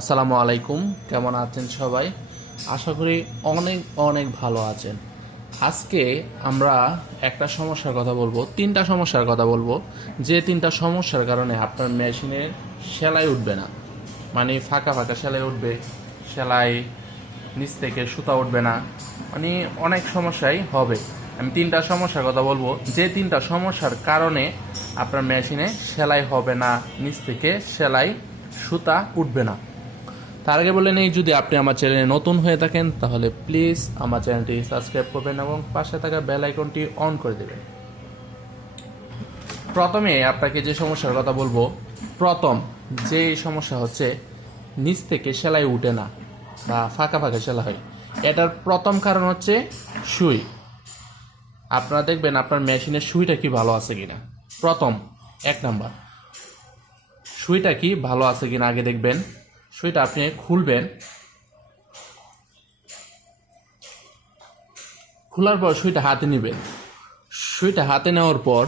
আসসালামু আলাইকুম। কেমন আছেন সবাই? আশা করি অনেক অনেক ভালো আছেন। আজকে আমরা একটা সমস্যার কথা বলব, তিনটা সমস্যার কথা বলব। যে তিনটা সমস্যার কারণে আপনার মেশিনের সেলাই উঠবে না। মানে ফাঁকা ফাঁকা সেলাই উঠবে, সেলাই নিচ থেকে সুতা উঠবে না। মানে অনেক সমস্যাই হবে। আমি তিনটা সমস্যার কথা বলব। যে তিনটা সমস্যার কারণে আপনার মেশিনে সেলাই হবে না, নিচ থেকে সেলাই সুতা উঠবে না। তার আগে বলে নেই, যদি আপনি আমার চ্যানেলে নতুন হয়ে থাকেন, তাহলে প্লিজ আমার চ্যানেলটি সাবস্ক্রাইব করবেন এবং পাশে থাকা বেল আইকনটি অন করে দেবেন। প্রথমে আপনাকে যে সমস্যার কথা বলব, প্রথম যে সমস্যা হচ্ছে, নিচ থেকে সেলাই উঠে না বা ফাঁকা ফাঁকা সেলাই হয়। এটার প্রথম কারণ হচ্ছে সুই। আপনারা দেখবেন আপনার মেশিনের সুইটা কি ভালো আছে কিনা। প্রথম, এক নাম্বার, সুইটা কি ভালো আছে কিনা আগে দেখবেন। সুইটা আপনি খুলবেন। খোলার পর সুইটা হাতে নেবেন। সুইটা হাতে নেওয়ার পর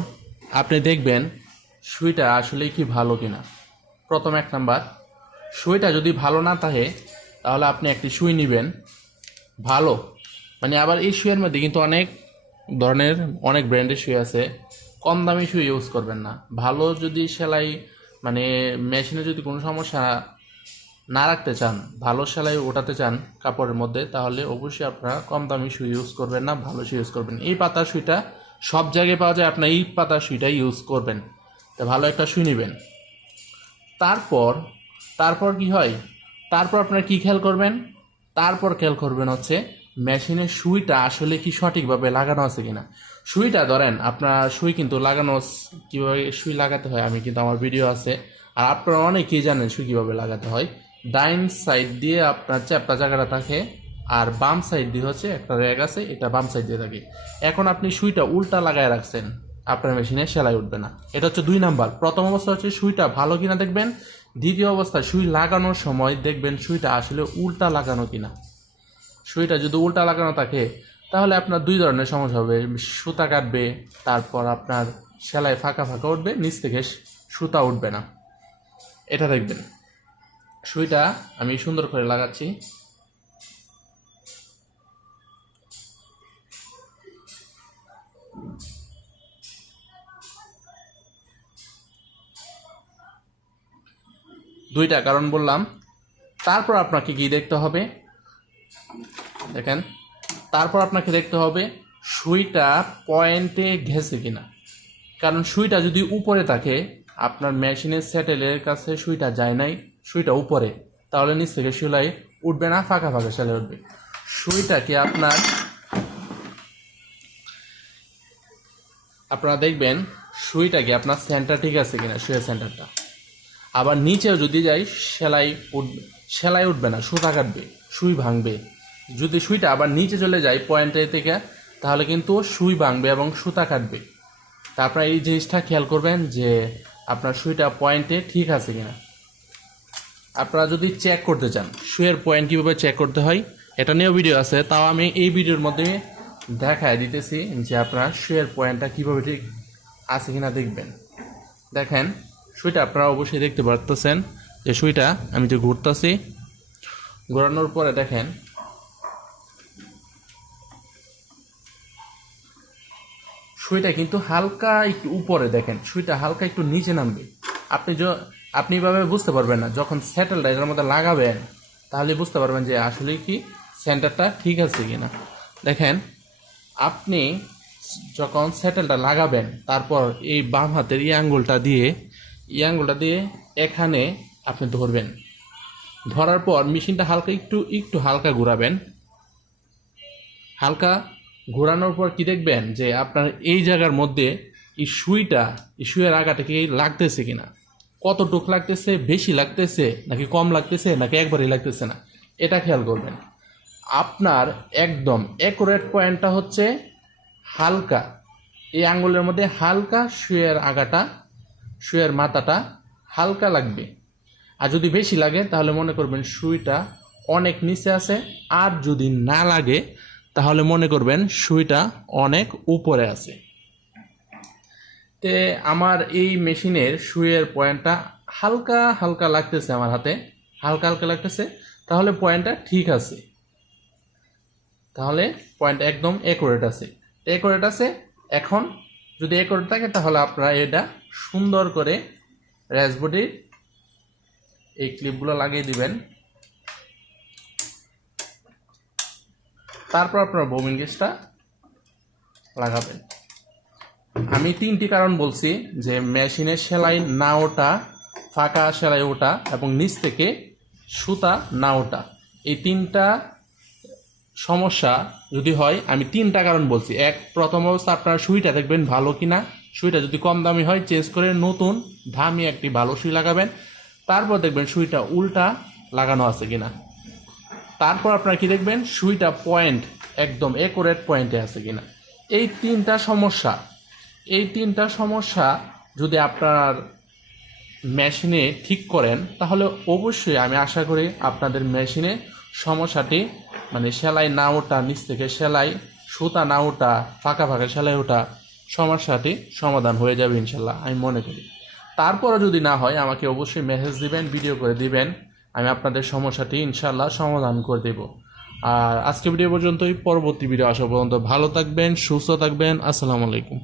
আপনি দেখবেন সুইটা আসলে কি ভালো কিনা। প্রথম এক নাম্বার, সুইটা যদি ভালো না থাকে, তাহলে আপনি একটি সুই নেবেন। ভালো। মানে আবার এই সুইয়ের মধ্যে কিন্তু অনেক ধরনের, অনেক ব্র্যান্ডের সুই আছে। কম দামি সুই ইউজ করবেন না। ভালো যদি সেলাই মানে মেশিনে যদি কোনো সমস্যা না রাখতে চান, ভালো সেলাই ওঠাতে চান কাপড়ের মধ্যে, তাহলে অবশ্যই আপনারা কম দামি সুই ইউজ করবেন না, ভালো সুই ইউজ করবেন এই পাতা সুইটা সব জায়গায় পাওয়া যায় আপনার এই পাতার সুইটা ইউজ করবেন। তো ভালো একটা সুই নেবেন। তারপর তারপর কি হয়? তারপর আপনারা কি খেয়াল করবেন? তারপর খেয়াল করবেন হচ্ছে মেশিনের সুইটা আসলে কি সঠিকভাবে লাগানো আছে কিনা। সুইটা ধরেন, আপনার সুই কিন্তু লাগানো কীভাবে সুই লাগাতে হয়, আমি কিন্তু আমার ভিডিও আছে। আর আপনারা অনেকেই জানেন সুই কীভাবে লাগাতে হয়। ডাইন সাইড দিয়ে আপনার চ্যাপটা জায়গাটা থাকে, আর বাম সাইড দিয়ে হচ্ছে একটা র্যাগ আছে, এটা বাম সাইড দিয়ে থাকে। এখন আপনি সুইটা উল্টা লাগায় রাখছেন, আপনার মেশিনে সেলাই উঠবে না। এটা হচ্ছে দুই নাম্বার। প্রথম অবস্থা হচ্ছে সুইটা ভালো কিনা দেখবেন, দ্বিতীয় অবস্থা সুই লাগানোর সময় দেখবেন সুইটা আসলে উল্টা লাগানো কিনা। সুইটা যদি উল্টা লাগানো থাকে, তাহলে আপনার দুই ধরনের সমস্যা হবে। সুতা কাটবে, তারপর আপনার সেলাই ফাঁকা ফাঁকা উঠবে, নিচ থেকে সুতা উঠবে না। এটা দেখবেন। সুইটা আমি সুন্দর করে লাগাচ্ছি। দুইটা, কারণ বললাম, তারপর আপনাকে কি দেখতে হবে? দেখেন, তারপর আপনাকে দেখতে হবে সুইটা পয়েন্টে ঘেসে কিনা। কারণ সুইটা যদি উপরে থাকে, আপনার মেশিনের স্যাটেলের কাছে সুইটা যায় নাই। সুইটা উপরে, তাহলে নিচ থেকে সেলাই উঠবে না, ফাঁকা ফাঁকা সেলাই উঠবে। সুইটাকে আপনার, আপনারা দেখবেন সুইটাকে আপনার সেন্টার ঠিক আছে কিনা, সুইয়ের সেন্টারটা আবার নিচেও যদি যাই, সেলাই উঠবে সেলাই উঠবে না, সুতা কাটবে, সুই ভাঙবে। যদি সুইটা আবার নিচে চলে যায় পয়েন্টে থেকে, তাহলে কিন্তু সুই ভাঙবে এবং সুতা কাটবে। তা আপনারা এই জিনিসটা খেয়াল করবেন যে আপনার সুইটা পয়েন্টে ঠিক আছে কিনা। আপনারা যদি চেক করতে চান শুয়ের পয়েন্ট কীভাবে চেক করতে হয়, এটা নিয়েও ভিডিও আছে, তাও আমি এই ভিডিওর মধ্যে দেখায় দিতেছি যে আপনার সুইয়ের পয়েন্টটা কীভাবে ঠিক আছে কিনা দেখবেন। দেখেন সুইটা আপনারা অবশ্যই দেখতে পারতেছেন যে সুইটা আমি যে ঘুরতেছি, ঘোরানোর পরে দেখেন সুইটা কিন্তু হালকা একটু উপরে দেখেন সুইটা হালকা একটু নিচে নামবে। আপনি আপনি এভাবে বুঝতে পারবেন না। যখন স্যাটেলটা এটার মধ্যে লাগাবেন, তাহলে বুঝতে পারবেন যে আসলে কি সেন্টারটা ঠিক আছে কি না দেখেন, আপনি যখন স্যাটেলটা লাগাবেন, তারপর এই বাম হাতের এই আঙ্গুলটা দিয়ে, এই আঙ্গুলটা দিয়ে এখানে আপনি ধরবেন। ধরার পর মেশিনটা হালকা একটু একটু হালকা ঘোরাবেন। হালকা ঘোরানোর পর কি দেখবেন? যে আপনার এই জায়গার মধ্যে এই সুইটা, এই সুইয়ের আগাটা কি লাগতেছে কিনা? কতটুক লাগতেছে, বেশি লাগতেছে, নাকি কম লাগতেছে, নাকি একবারই লাগতেছে না? এটা খেয়াল করবেন। আপনার একদম অ্যাকুরেট পয়েন্টটা হচ্ছে হালকা। এই আঙ্গুলের মধ্যে হালকা শুয়ের আগাটা, শুয়ের মাথাটা হালকা লাগবে। আর যদি বেশি লাগে, তাহলে মনে করবেন সুইটা অনেক নিচে আছে। আর যদি না লাগে, তাহলে মনে করবেন সুইটা অনেক উপরে আছে। তে আমার এই মেশিনের সুইয়ের পয়েন্টটা হালকা হালকা লাগতেছে আমার হাতে। হালকা হালকা লাগতেছে। তাহলে পয়েন্টটা ঠিক আছে। তাহলে পয়েন্ট একদম একুরেট আছে। একুরেট আছে। এখন যদি একুরেট থাকে, তাহলে আপনারা এটা সুন্দর করে র্যাশবোর্ডে এই ক্লিপগুলো লাগিয়ে দিবেন। তারপর আপনারা বোমিন গেজটা লাগাবেন। আমি তিনটি কারণ বলছি যে মেশিনের সেলাই না ওটা ফাঁকা সেলাই ওটা এবং নিচ থেকে সুতা না ওটা এই তিনটা সমস্যা যদি হয়, আমি তিনটা কারণ বলছি। এক, প্রথম অবস্থা আপনারা সুইটা দেখবেন ভালো কিনা। সুইটা যদি কম দামি হয়, চেঞ্জ করে নতুন, দামি একটি ভালো সুই লাগাবেন। তারপর দেখবেন সুইটা উল্টা লাগানো আছে কিনা। তারপর আপনারা কি দেখবেন? সুইটা পয়েন্ট, একদম একুরেট পয়েন্টে আছে কিনা। এই তিনটা সমস্যা এই তিনটা সমস্যা যদি আপনার মেশিনে ঠিক করেন, তাহলে অবশ্যই আমি আশা করি আপনাদের মেশিনে সমস্যাটি মানে সেলাই না ওঠা, নিচ থেকে সেলাই, সুতা না ওঠা ফাঁকা ফাঁকা সেলাই ওঠা সমস্যাটি সমাধান হয়ে যাবে ইনশাল্লাহ, আমি মনে করি। তারপরে যদি না হয়, আমাকে অবশ্যই মেসেজ দিবেন ভিডিও করে দিবেন, আমি আপনাদের সমস্যাটি ইনশাল্লাহ সমাধান করে দেব। আর আজকে ভিডিও পর্যন্তই, পরবর্তী ভিডিও আসা পর্যন্ত ভালো থাকবেন, সুস্থ থাকবেন, আসসালামু আলাইকুম।